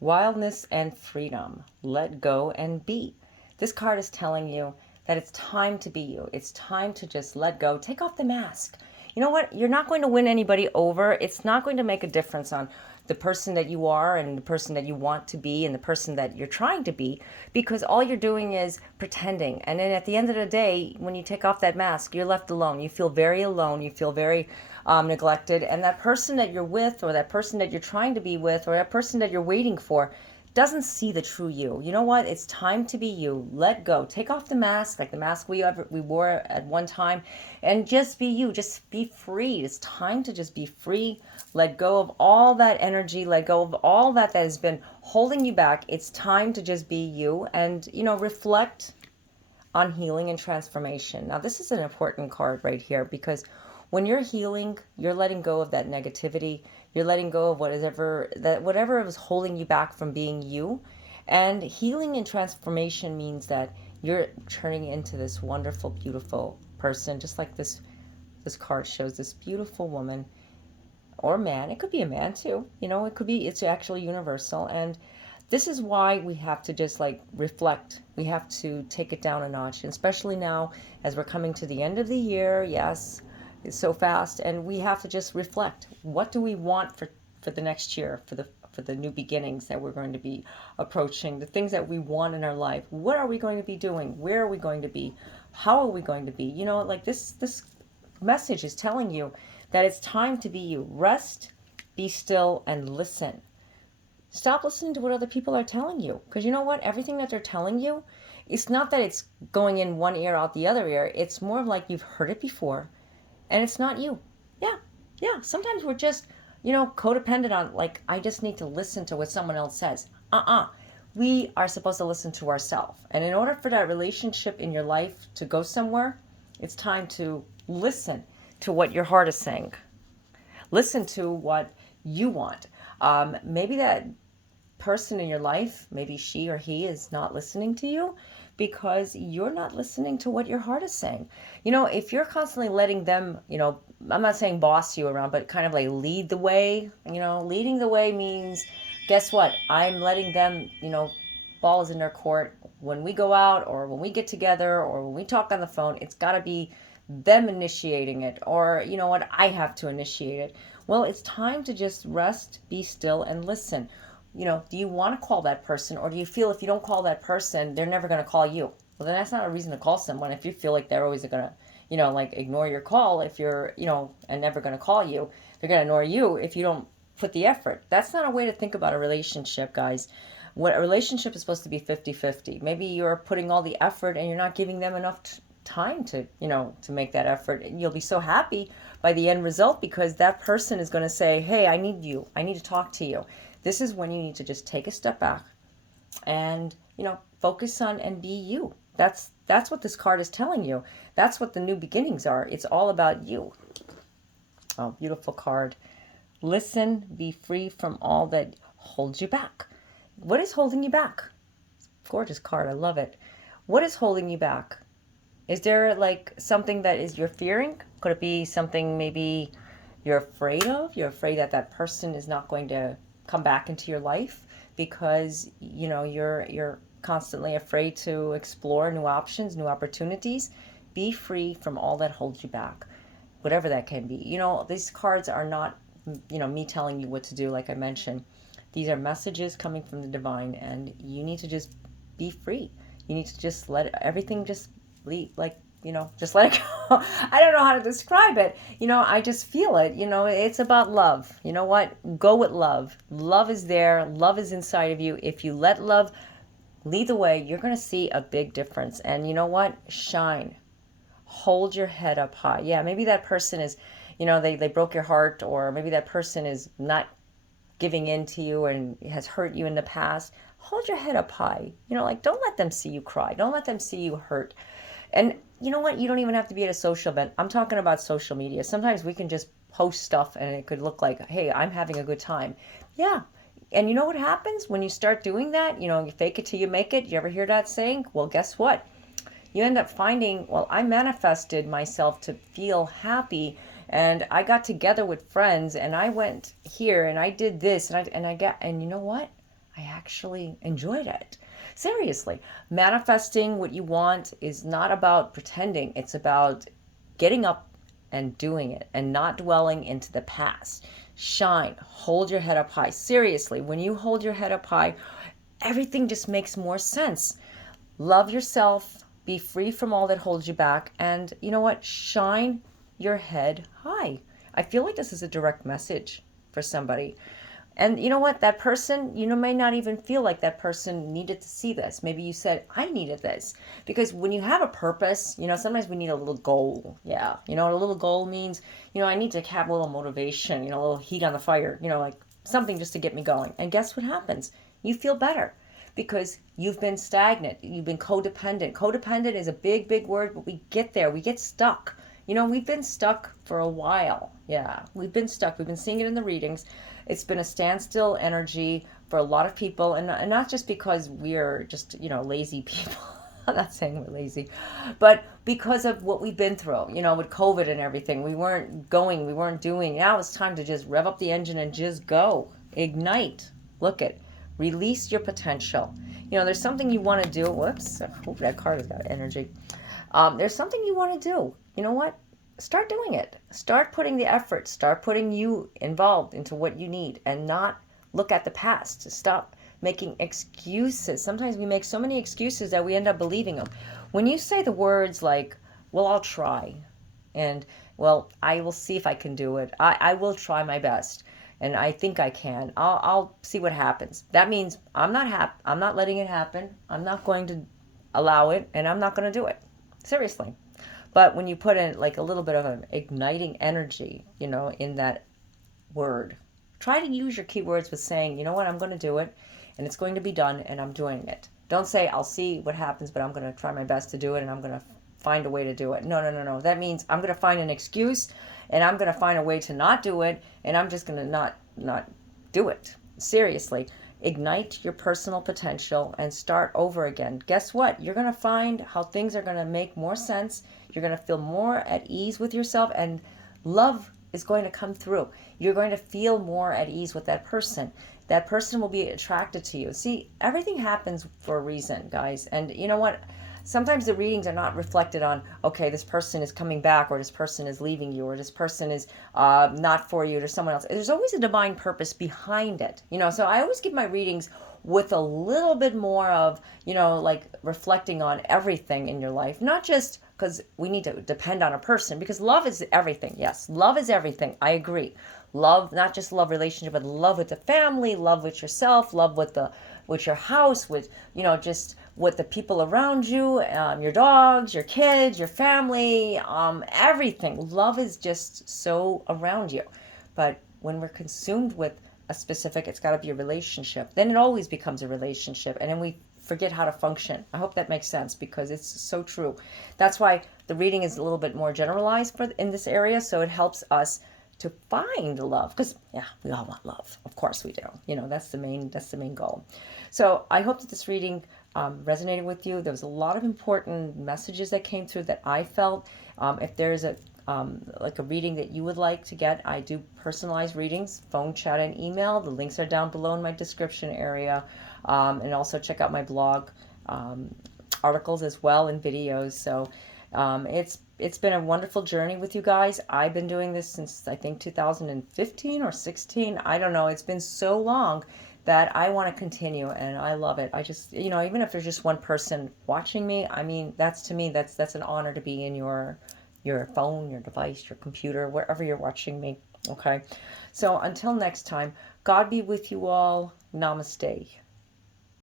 Wildness and freedom. Let go and be. This card is telling you that it's time to be you. It's time to just let go. Take off the mask. You know what? You're not going to win anybody over. It's not going to make a difference on the person that you are and the person that you want to be and the person that you're trying to be, because all you're doing is pretending. And then at the end of the day, when you take off that mask, you're left alone. You feel very alone. You feel very neglected. And that person that you're with, or that person that you're trying to be with, or that person that you're waiting for, doesn't see the true you. You know what? It's time to be you. Let go. Take off the mask, like the mask we wore at one time, and just be you. Just be free. It's time to just be free. Let go of all that energy. Let go of all that has been holding you back. It's time to just be you, and reflect on healing and transformation. Now, this is an important card right here, because when you're healing, you're letting go of that negativity. You're letting go of whatever was holding you back from being you. And healing and transformation means that you're turning into this wonderful, beautiful person, just like this card shows, this beautiful woman or man. It could be a man too. It's actually universal. And this is why we have to just reflect. We have to take it down a notch, and especially now as we're coming to the end of the year. Yes, it's so fast, and we have to just reflect. What do we want for the next year, for the new beginnings that we're going to be approaching, the things that we want in our life? What are we going to be doing? Where are we going to be? How are we going to be? This message is telling you that it's time to be you. Rest, be still, and listen. Stop listening to what other people are telling you, because you know what? Everything that they're telling you, it's not that it's going in one ear out the other ear. It's more of like you've heard it before, and it's not you. Yeah. Sometimes we're just, codependent on, I just need to listen to what someone else says. We are supposed to listen to ourselves. And in order for that relationship in your life to go somewhere, it's time to listen to what your heart is saying. Listen to what you want. Maybe that person in your life, maybe she or he is not listening to you because you're not listening to what your heart is saying. If you're constantly letting them, I'm not saying boss you around, but kind of like lead the way. Leading the way means, guess what? I'm letting them, balls in their court. When we go out, or when we get together, or when we talk on the phone, it's got to be them initiating it, or I have to initiate it. Well, it's time to just rest, be still, and listen. Do you want to call that person, or do you feel if you don't call that person, they're never going to call you? Well, then that's not a reason to call someone. If you feel like they're always going to, ignore your call, if you're, and never going to call you, they're going to ignore you if you don't put the effort. That's not a way to think about a relationship, guys. What a relationship is supposed to be 50-50. Maybe you're putting all the effort and you're not giving them enough time to make that effort. And you'll be so happy by the end result, because that person is going to say, hey, I need you. I need to talk to you. This is when you need to just take a step back and, focus on and be you. That's what this card is telling you. That's what the new beginnings are. It's all about you. Oh, beautiful card. Listen, be free from all that holds you back. What is holding you back? Gorgeous card. I love it. What is holding you back? Is there something that is you're fearing? Could it be something maybe you're afraid of? You're afraid that that person is not going to come back into your life because, you're constantly afraid to explore new options, new opportunities. Be free from all that holds you back, whatever that can be. These cards are not, me telling you what to do, like I mentioned. These are messages coming from the divine, and you need to just be free. You need to just let everything just leave, just let it go. I don't know how to describe it. I just feel it. It's about love. You know what? Go with love. Love is there. Love is inside of you. If you let love lead the way, you're going to see a big difference. And you know what? Shine. Hold your head up high. Yeah, maybe that person is, they broke your heart, or maybe that person is not giving in to you and has hurt you in the past. Hold your head up high. Don't let them see you cry. Don't let them see you hurt. And you know what? You don't even have to be at a social event. I'm talking about social media. Sometimes we can just post stuff and it could look like, hey, I'm having a good time. Yeah. And you know what happens when you start doing that? You fake it till you make it. You ever hear that saying? Well, guess what? You end up finding, well, I manifested myself to feel happy, and I got together with friends, and I went here and I did this, and you know what? I actually enjoyed it. Seriously, manifesting what you want is not about pretending. It's about getting up and doing it and not dwelling into the past. Shine, hold your head up high. Seriously, when you hold your head up high, everything just makes more sense. Love yourself, be free from all that holds you back, and you know what? Shine your head high. I feel like this is a direct message for somebody. And you know what? That person, may not even feel like that person needed to see this. Maybe you said, I needed this. Because when you have a purpose, sometimes we need a little goal. Yeah. What a little goal means, I need to have a little motivation, a little heat on the fire, like something just to get me going. And guess what happens? You feel better because you've been stagnant. You've been codependent. Codependent is a big, big word, but we get there. We get stuck. We've been stuck for a while. Yeah, we've been stuck. We've been seeing it in the readings. It's been a standstill energy for a lot of people, and not just because we're just, lazy people. I'm not saying we're lazy, but because of what we've been through, with COVID and everything. We weren't going, we weren't doing. Now it's time to just rev up the engine and just go. Ignite. Look it. Release your potential. There's something you want to do. Whoops. Oh, that card has got energy. There's something you want to do. You know what? Start doing it. Start putting the effort. Start putting you involved into what you need and not look at the past. Stop making excuses. Sometimes we make so many excuses that we end up believing them. When you say the words like, well, I'll try, and well, I will see if I can do it. I will try my best, and I think I can. I'll see what happens. That means I'm not letting it happen. I'm not going to allow it, and I'm not going to do it. Seriously. But when you put in like a little bit of an igniting energy, in that word, try to use your keywords with saying, you know what, I'm going to do it and it's going to be done and I'm doing it. Don't say, I'll see what happens, but I'm going to try my best to do it and I'm going to find a way to do it. No. That means I'm going to find an excuse and I'm going to find a way to not do it and I'm just going to not do it. Seriously. Ignite your personal potential and start over again. Guess what? You're going to find how things are going to make more sense. You're going to feel more at ease with yourself and love is going to come through. You're going to feel more at ease with that person. That person will be attracted to you. See, everything happens for a reason, guys. And you know what? Sometimes the readings are not reflected on, okay, this person is coming back or this person is leaving you or this person is not for you or someone else. There's always a divine purpose behind it. So I always give my readings with a little bit more of, like reflecting on everything in your life, not just because we need to depend on a person, because love is everything. Yes, love is everything. I agree. Love, not just love relationship, but love with the family, love with yourself, love with your house, with, just with the people around you, your dogs, your kids, your family, everything. Love is just so around you. But when we're consumed with a specific, it's got to be a relationship, then it always becomes a relationship. And then we forget how to function. I hope that makes sense because it's so true. That's why the reading is a little bit more generalized in this area. So it helps us to find love because we all want love. Of course we do. That's the main goal. So I hope that this reading resonated with you. There was a lot of important messages that came through that I felt. If there's a reading that you would like to get, I do personalized readings, phone, chat, and email. The links are down below in my description area. And also check out my blog articles as well and videos. So it's been a wonderful journey with you guys. I've been doing this since I think 2015 or 16. I don't know. It's been so long that I want to continue and I love it. I just, even if there's just one person watching me, I mean, that's an honor to be in your phone, your device, your computer, wherever you're watching me. Okay. So until next time, God be with you all. Namaste.